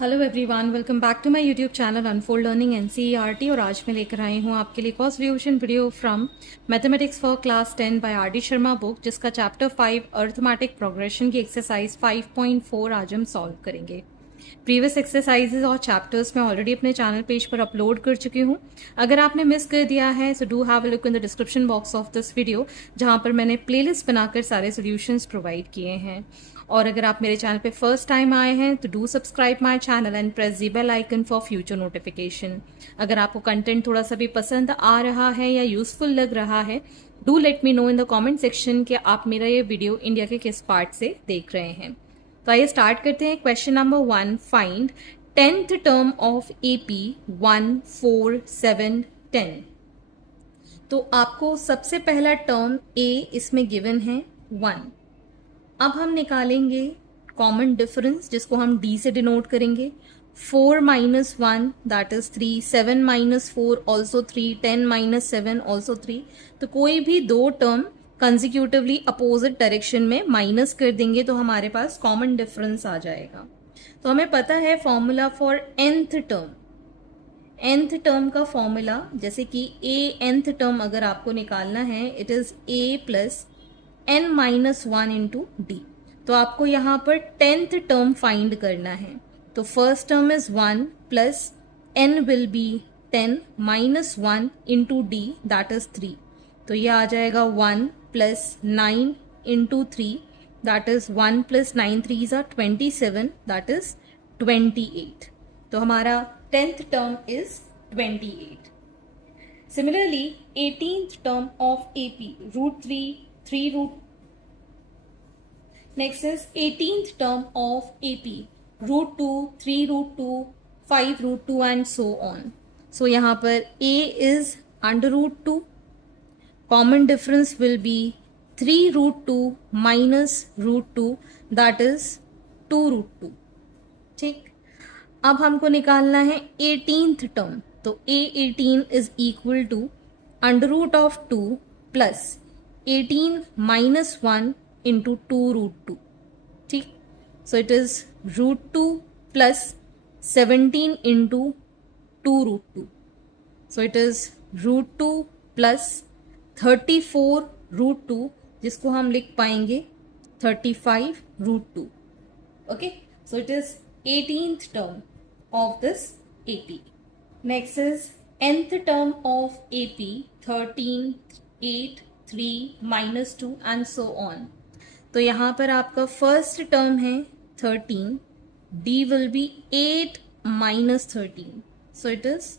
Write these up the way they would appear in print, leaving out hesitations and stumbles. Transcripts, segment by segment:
Hello everyone, welcome back to my YouTube channel unfold learning NCERT. और आज मैं लेकर आई हूँ आपके लिए cost revision video from mathematics for class 10 by R D Sharma book, जिसका चैप्टर 5 अर्थमेटिक प्रोग्रेशन की एक्सरसाइज 5.4 आज हम सॉल्व करेंगे। प्रीवियस एक्सरसाइजेज और चैप्टर्स मैं ऑलरेडी अपने चैनल पेज पर अपलोड कर चुकी हूँ। अगर आपने मिस कर दिया है so do have a look in the description box of this video, जहाँ पर मैंने प्लेलिस्ट बनाकर सारे सॉल्यूशंस प्रोवाइड किए हैं। और अगर आप मेरे चैनल पे फर्स्ट टाइम आए हैं तो do subscribe my channel and press the bell icon for future notification. अगर आपको कंटेंट थोड़ा सा भी पसंद आ रहा है या यूजफुल लग रहा है, do let me know in the comment section कि आप मेरा ये वीडियो इंडिया के किस पार्ट से देख रहे हैं। तो आइए स्टार्ट करते हैं। Question number 1, find 10th term of AP 1, 4, 7, 10। तो आपको सबसे पहला टर्म ए इसमें गिवन है 1। अब हम निकालेंगे कॉमन डिफरेंस, जिसको हम डी से डिनोट करेंगे। 4 minus 1 that is 3, 7 minus 4 also 3, 10 minus 7 also 3। तो कोई भी दो टर्म कंजिक्यूटिवली अपोजिट डायरेक्शन में माइनस कर देंगे तो हमारे पास कॉमन डिफरेंस आ जाएगा। तो हमें पता है formula for nth term. nth term का फॉर्मूला, जैसे कि a nth टर्म अगर आपको निकालना है, it is a plus n minus 1 into D. तो आपको यहाँ पर 10th टर्म फाइंड करना है। तो first term is 1 plus n will be 10 minus 1 into d that is 3। तो ये आ जाएगा 1 plus 9 into 3 that is 1 plus 9 3 are 27 that is 28। तो हमारा 10th term is 28। Similarly 18th term of AP √3 root. Next is 18th term of AP √2, 3 √2, 5 √2 and so on. So यहाँ पर A is under √2. Common difference will be 3 √2 minus √2 that is 2 √2. ठीक। अब हमको निकालना है 18th term. तो A18 is equal to under root of 2 plus 18 minus 1 into 2 √2। ठीक। So it is √2 plus 17 into 2 √2। So it is √2 plus 34 √2, जिसको हम लिख पाएंगे 35 √2। Okay, so it is 18th term of this AP. Next is nth term of AP 13, 8, 3, -2 and so on. तो यहाँ पर आपका first term है 13, d will be 8 minus 13, so it is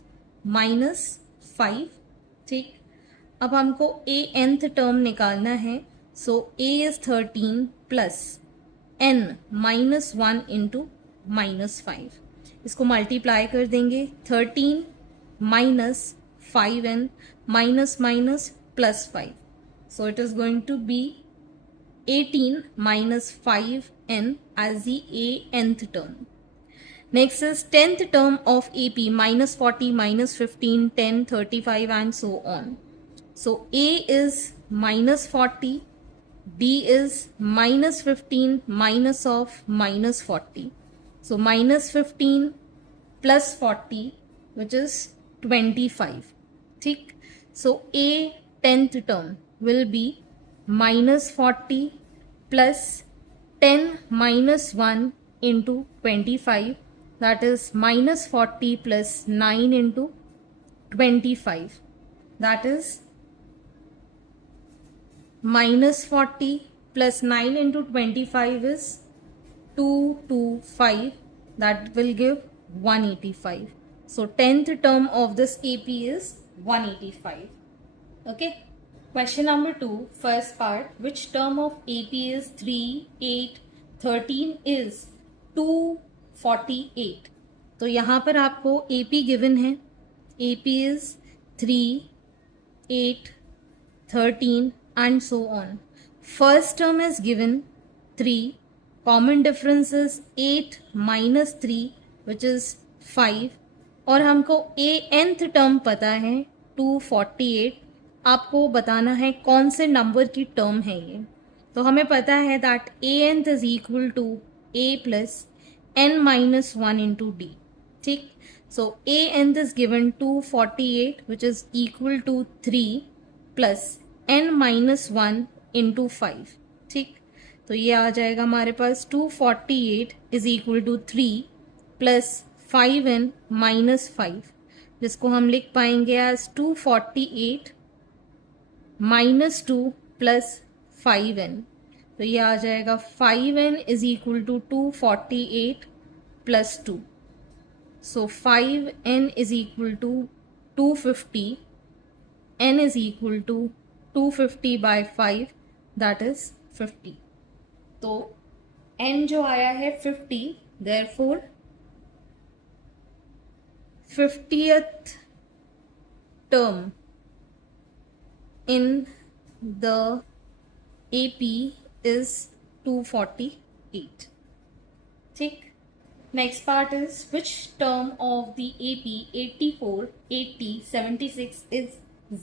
-5। ठीक। अब हमको a nth टर्म निकालना है। So a is 13 plus n minus 1 into -5। इसको मल्टीप्लाई कर देंगे। 13 minus 5n minus minus plus 5, so it is going to be 18 minus 5n as the nth term. Next is 10th term of AP -40, -15, 10, 35 and so on. So A is -40, B is -15 minus of -40. So -15 plus 40 which is 25. ठीक। So A 10th term will be -40 plus 10 minus 1 into 25, that is -40 plus 9 into 25, that is -40 plus 9 into 25 is 225, that will give 185. So 10th term of this AP is 185. Okay. Question number 2, first part, which term of AP is 3, 8, 13 is 248। तो यहाँ पर आपको AP given है। AP is 3, 8, 13 and so on. First term is given 3, common difference is 8 minus 3 which is 5, और हमको A nth term पता है 248। आपको बताना है कौन से नंबर की टर्म है ये। तो हमें पता है that a nth is equal to a plus n minus 1 into d. ठीक, so a nth is given 248 which is equal to 3 plus n minus 1 into 5. ठीक, तो ये आ जाएगा हमारे पास 248 is equal to 3 plus 5n minus 5, जिसको हम लिख पाएंगे एज 248 माइनस 2 प्लस 5n. तो ये आ जाएगा 5n is equal to 248 plus 2. So 5n is equal to 250, n is equal to 250 by 5 that is 50. तो n जो आया है 50, therefore 50th term in the AP is 248. ठीक, next part is which term of the AP 84, 80, 76 is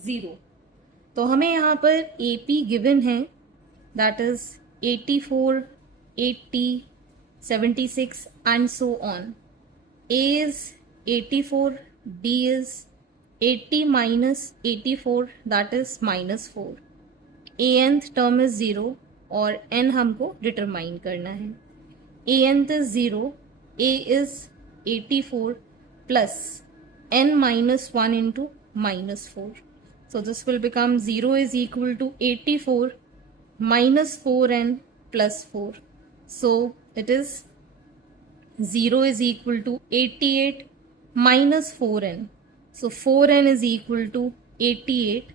0. तो हमें यहाँ पर AP given है, that is 84, 80, 76 and so on. A is 84, D is 80 minus 84 that is minus 4. Anth term is 0 और n हमको determine करना है. Anth is 0, A is 84 plus n minus 1 into minus 4. So this will become 0 is equal to 84 minus 4n plus 4. So it is 0 is equal to 88 minus 4n. So 4n is equal to 88.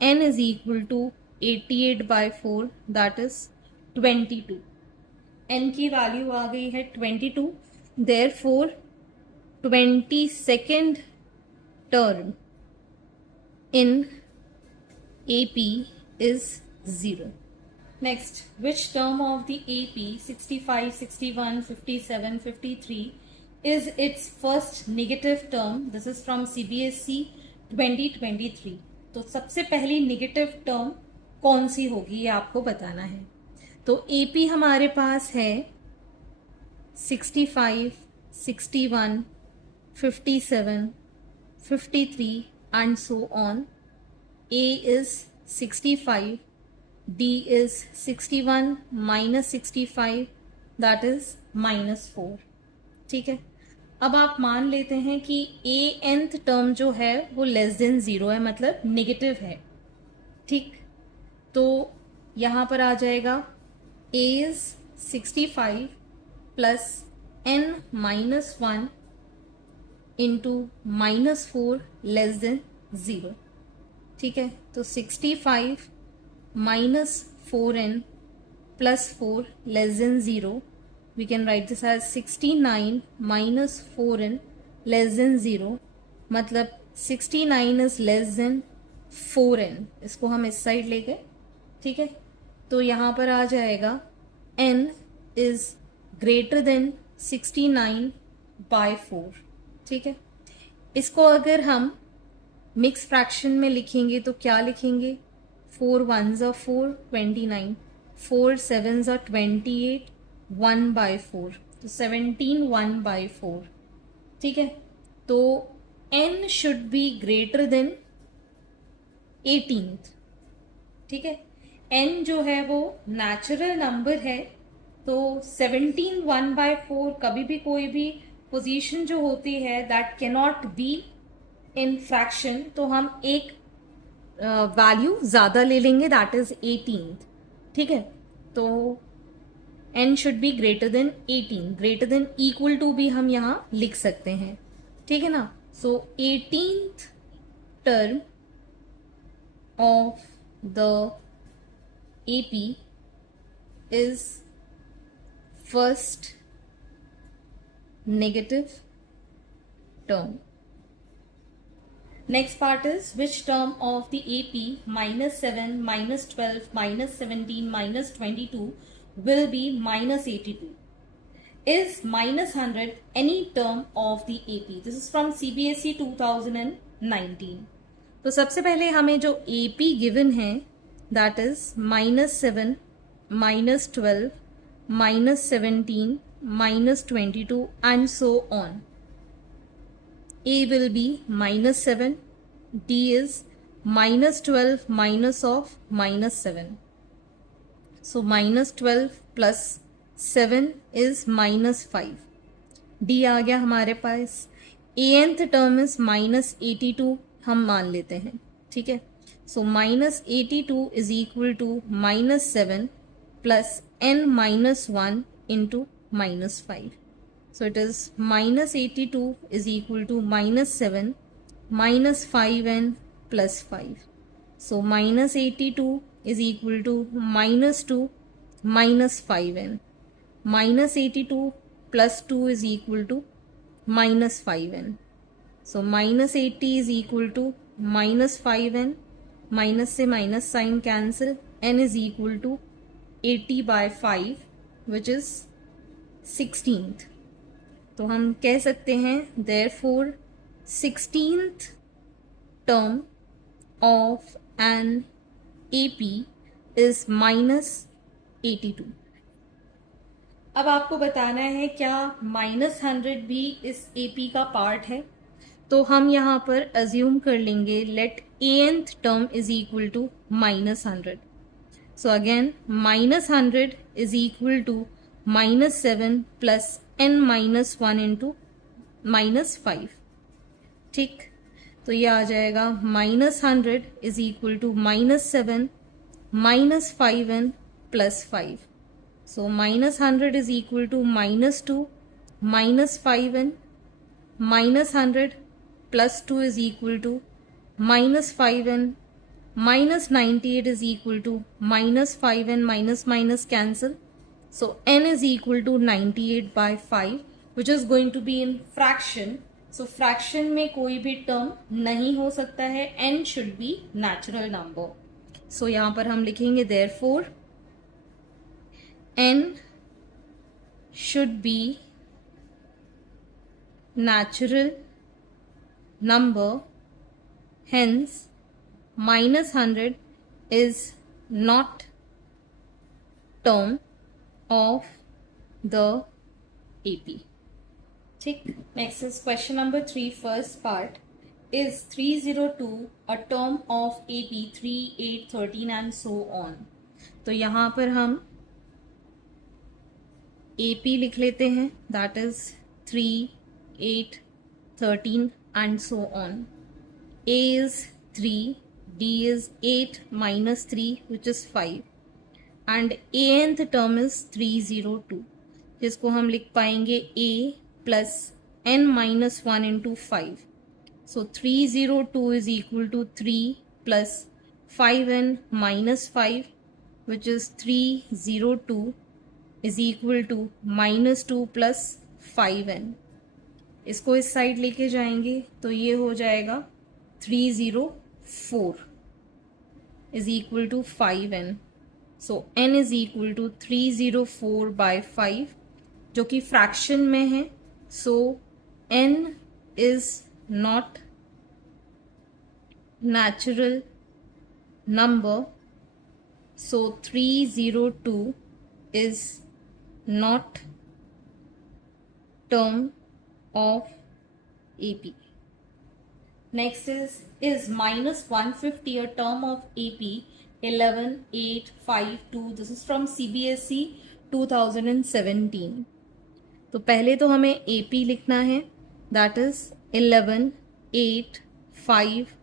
n is equal to 88 by 4 that is 22. n की value आ गई है 22. Therefore 22nd term in AP is 0. Next, which term of the AP 65, 61, 57, 53 is its first negative term? This is from CBSE 2023. तो सबसे पहली negative term कौन सी होगी ये आपको बताना है. तो AP हमारे पास है 65, 61, 57, 53 and so on. A is 65, D is 61 minus 65 that is minus 4. ठीक है, अब आप मान लेते हैं कि a nth टर्म जो है वो लेस देन 0 है, मतलब नेगेटिव है. ठीक, तो यहाँ पर आ जाएगा a is 65 plus n minus 1 into minus 4 less than 0. ठीक है, तो 65 minus 4n plus 4 less than 0. We can write this as 69 minus 4n less than 0. मतलब 69 is less than 4n. इसको हम इस साइड ले गए. ठीक है, तो यहाँ पर आ जाएगा n is greater than 69 by 4. ठीक है, इसको अगर हम मिक्स फ्रैक्शन में लिखेंगे तो क्या लिखेंगे? 4 1s are 4, 29. 4 7s are 28. 1 by 4, तो 17 1 by 4. ठीक है, तो n should be greater then 18th. ठीक है, n जो है वो नेचुरल नंबर है, तो 17 1 by 4 कभी भी कोई भी पोजीशन जो होती है that can not be in fraction, तो हम एक वैल्यू ज़्यादा ले लेंगे दैट इज 18th. ठीक है, तो n should be greater than 18. Greater than equal to भी हम यहाँ लिख सकते हैं. ठीक है ना. So 18th term of the AP is first negative term. Next part is which term of the AP minus 7, minus 12, minus 17, minus 22 will be minus 82. Is minus 100 any term of the AP? This is from CBSE 2019. तो सबसे पहले हमें जो AP given है that is minus 7, minus 12, minus 17 -22 and so on. A will be -7, D is -12 minus of -7. So -12 plus 7 is -5. D आ गया हमारे पास. nth term is -82 हम मान लेते हैं, ठीक है. So -82 is equal to -7 plus n -1 into -5. So it is -82 is equal to -7 minus 5n plus 5. So -82 is equal to -2 minus 5n. -82 plus 2 is equal to -5n. So -80 is equal to -5n. Minus से minus sign cancel. n is equal to 80 by 5 which is 16th. तो हम कह सकते हैं therefore 16th term of an AP is -82. अब आपको बताना है क्या -100 भी इस AP का पार्ट है. तो हम यहाँ पर अज्यूम कर लेंगे let anth term is equal to -100. So again -100 is equal to -7 plus n -1 into -5. ठीक, तो ये आ जाएगा -100 is equal to -7 minus 5n plus 5. So -100 is equal to -2 minus 5n minus 100 plus 2 is equal to minus 5n minus 98 is equal to minus 5n minus minus cancel. So n is equal to 98 by 5 which is going to be in fraction. So fraction में कोई भी term नहीं हो सकता है, n should be natural number. So यहाँ पर हम लिखेंगे therefore n should be natural number, hence -100 is not term of the AP. ठीक, next is question number 3, first part. Is 302 a term of AP 3, 8, 13 and so on? तो यहाँ पर हम AP लिख लेते हैं, that is 3, 8, 13 and so on. A is 3, D is 8 minus 3 which is 5 and anth term is 302 जिसको हम लिख पाएंगे A plus n minus 1 into 5. So 302 is equal to 3 plus 5n minus 5 which is 302 is equal to minus 2 plus 5n. इसको इस side लेके जाएंगे तो ये हो जाएगा 304 is equal to 5n. So n is equal to 304 by 5 जो कि फ्रैक्शन में है. So n is not natural number. So 302 is not term of AP. Next is minus 150 a term of AP 11, 8, 5, 2. This is from CBSE 2017. तो पहले तो हमें AP लिखना है, that is 11, 8, 5,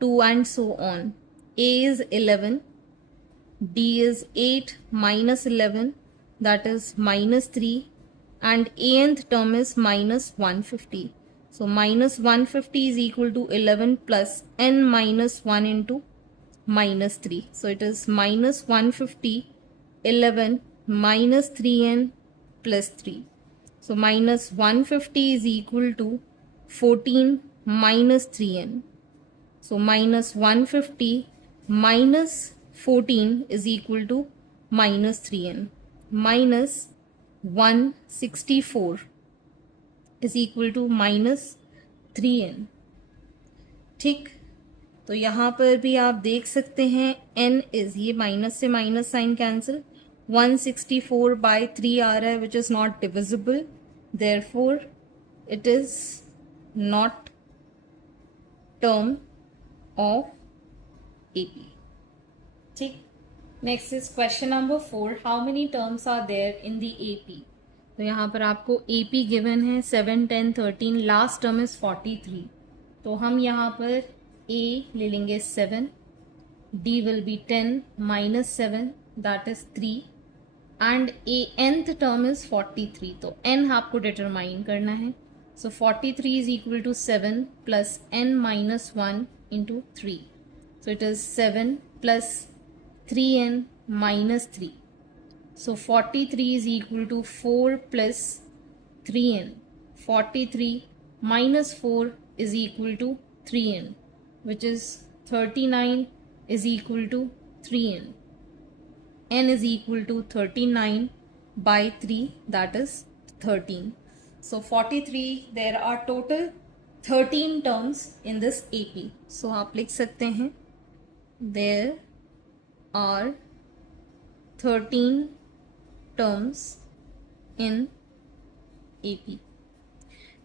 2 and so on. A is 11, D is 8 minus 11 that is minus 3 and anth term is minus 150. So minus 150 is equal to 11 plus n minus 1 into minus 3. So it is minus 150, 11 minus 3n plus 3. So minus 150 is equal to 14 minus 3n. So minus 150 minus 14 is equal to minus 3n. Minus 164 is equal to minus 3n. ठीक, तो यहाँ पर भी आप देख सकते हैं n is, ये माइनस से माइनस साइन कैंसिल 164 by 3 आ रहा है which is not divisible, therefore it is not term of AP. ठीक. Next is question number 4. How many terms are there in the AP? तो यहाँ पर आपको AP given है 7, 10, 13. Last term is 43. तो हम यहाँ पर A ले लेंगे 7, D will be 10 minus 7 that is 3 and A nth term is 43. तो n आपको डिटरमाइन करना है. So 43 is equal to 7 plus n minus 1 into 3. So it is 7 plus 3n minus 3. So 43 is equal to 4 plus 3n. 43 minus 4 is equal to 3n, which is 39 is equal to 3n. N is equal to 39 by 3, that is 13. So 43, there are total 13 terms in this AP. So आप लिख सकते हैं there are 13 terms in AP.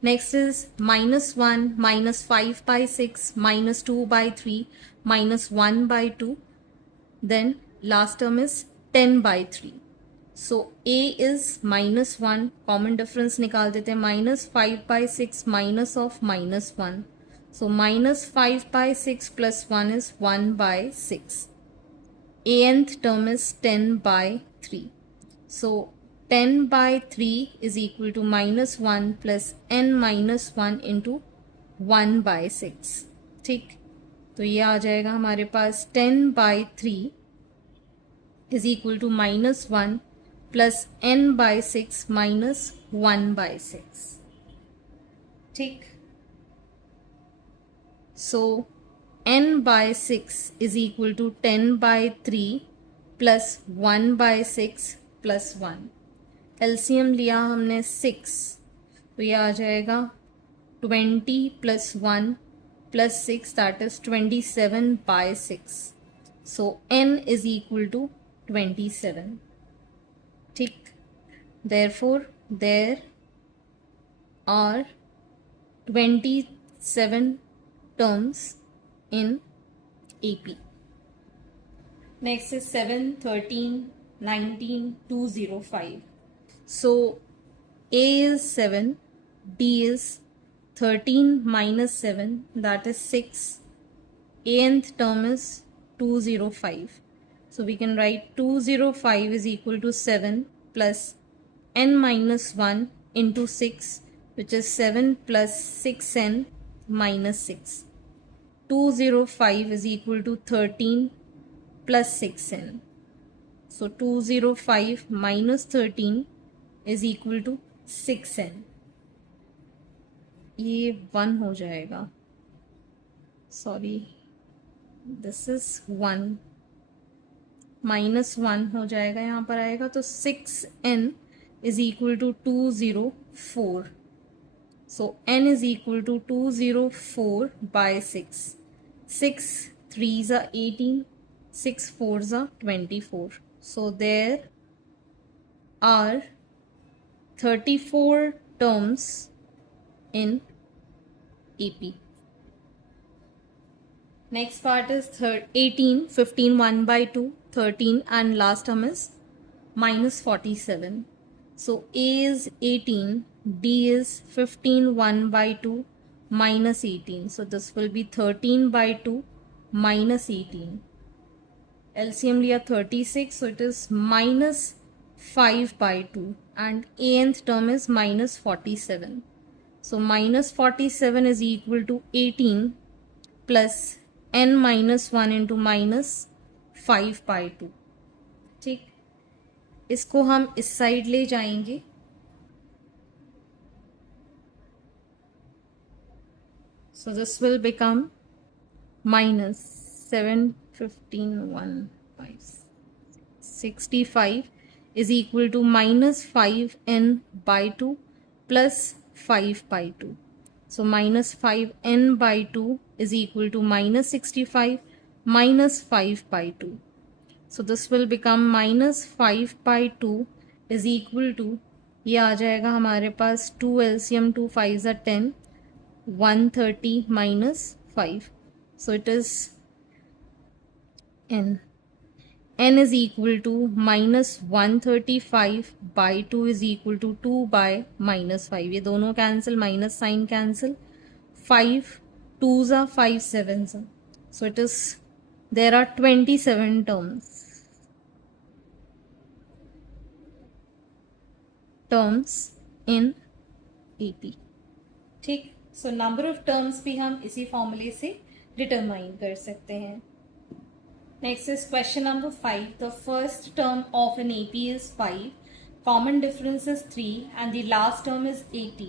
Next is minus 1, minus 5 by 6, minus 2 by 3, minus 1 by 2. Then last term is 10 by 3. So A is minus 1, common difference निकाल देते हैं. Minus 5 by 6 minus of minus 1. So minus 5 by 6 plus 1 is 1 by 6. A nth term is 10 by 3. So 10 by 3 is equal to minus 1 plus n minus 1 into 1 by 6. ठीक. तो ये आ जाएगा हमारे पास 10 by 3 is equal to minus 1 plus n by 6 minus 1 by 6. ठीक. So n by 6 is equal to 10 by 3 plus 1 by 6 plus 1. LCM लिया हमने 6, तो ये आ जाएगा 20 plus 1 plus 6, that is 27 by 6. So n is equal to 27. ठीक. Therefore there are 27 terms in AP. Next is 7, 13, 19, 205. So A is 7, D is 13 minus 7, that is 6. A nth term is 205. So we can write 205 is equal to 7 plus n minus 1 into 6, which is 7 plus 6n minus 6. 205 is equal to 13 plus 6n. So 205 minus 13 is equal to 6n. ये 1 हो जाएगा. Sorry, this is 1. Minus 1 हो जाएगा, यहाँ पर आएगा. तो 6n is equal to 204. So n is equal to 204 by 6. 6 3s are 18. 6 4s are 24. So there are 34 terms in AP. Next part is 18, 15, 1 by 2, 13 and last term is minus 47. So A is 18, D is 15, 1 by 2, minus 18. So this will be 13 by 2 minus 18. LCM लिया 36, so it is minus 5 by 2 and A nth term is minus 47. So minus 47 is equal to 18 plus n minus 1 into minus 5 by 2. ठीक. इसको हम इस side ले जाएंगे. So this will become minus 7, 15, 1, 5, 65 is equal to minus 5n by 2 plus 5 by 2. So minus 5n by 2 is equal to minus 65 minus 5 by 2. So this will become -5/2 is equal to, ये आ जाएगा हमारे पास 2 LCM 2 5 are 10, 130 minus 5. So it is n. n is equal to -135 by 2 is equal to 2 by -5. ये दोनों cancel, minus sign cancel, 5 2s are 5 7s are. So it is, there are 27 terms in AP. ठीक, so number of terms भी हम इसी फॉर्मूले से determine कर सकते हैं. Next is question number 5. The first term of an AP is 5. Common difference is 3 and the last term is 80.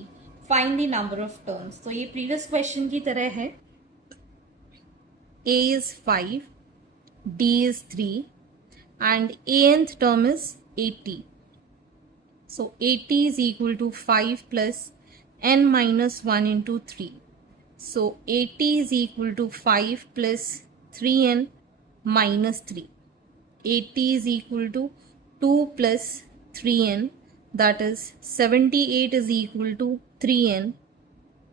Find the number of terms. तो ये previous question की तरह है. A is 5, D is 3 and nth term is 80. So 80 is equal to 5 plus n minus 1 into 3. So 80 is equal to 5 plus 3n minus 3. 80 is equal to 2 plus 3n, that is 78 is equal to 3n.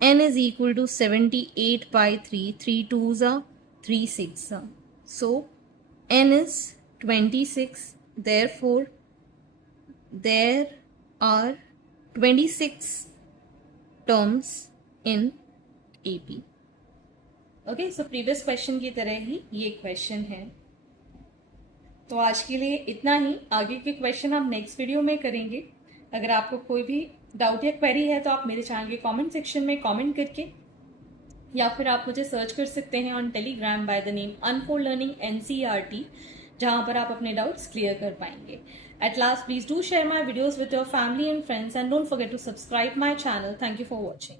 n is equal to 78 by 3. 3 2s are 3 6 are. So n is 26. Therefore there are 26 terms in AP. Okay, so previous question की तरह ही ये question है. तो आज के लिए इतना ही. आगे के क्वेश्चन हम नेक्स्ट वीडियो में करेंगे. अगर आपको कोई भी डाउट या क्वेरी है तो आप मेरे चैनल के कमेंट सेक्शन में कमेंट करके, या फिर आप मुझे सर्च कर सकते हैं on Telegram by the name unfold learning NCERT, जहां पर आप अपने डाउट्स क्लियर कर पाएंगे. At last, please do share my videos with your family and friends and don't forget to subscribe my channel. Thank you for watching.